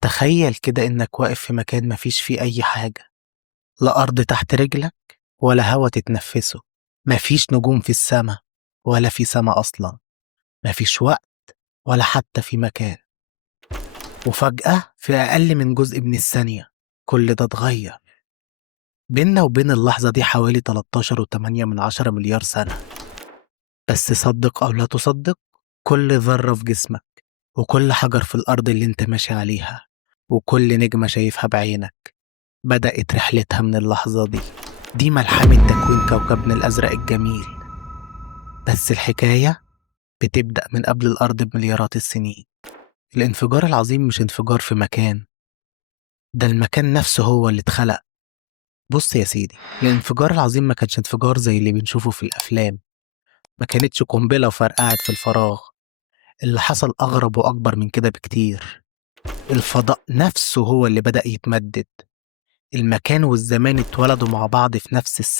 تخيل كده إنك واقف في مكان مفيش فيه أي حاجة، لا أرض تحت رجلك ولا هوا تتنفسه، مفيش نجوم في السما ولا في سما أصلا، مفيش وقت ولا حتى في مكان. وفجأة في أقل من جزء من الثانية كل ده اتغير. بيننا وبين اللحظة دي حوالي 13.8 مليار سنة. بس صدق أو لا تصدق، كل ذرة في جسمك وكل حجر في الأرض اللي انت ماشي عليها وكل نجمة شايفها بعينك بدأت رحلتها من اللحظة دي. دي ملحمة تكوين كوكبنا الأزرق الجميل. بس الحكاية بتبدأ من قبل الأرض بمليارات السنين. الانفجار العظيم مش انفجار في مكان، ده المكان نفسه هو اللي اتخلق. بص يا سيدي، الانفجار العظيم ما كانش انفجار زي اللي بنشوفه في الأفلام، ما كانتش قنبلة وفرقعت في الفراغ. اللي حصل أغرب وأكبر من كده بكتير. الفضاء نفسه هو اللي بدأ يتمدد، المكان والزمان اتولدوا مع بعض في نفس السنة.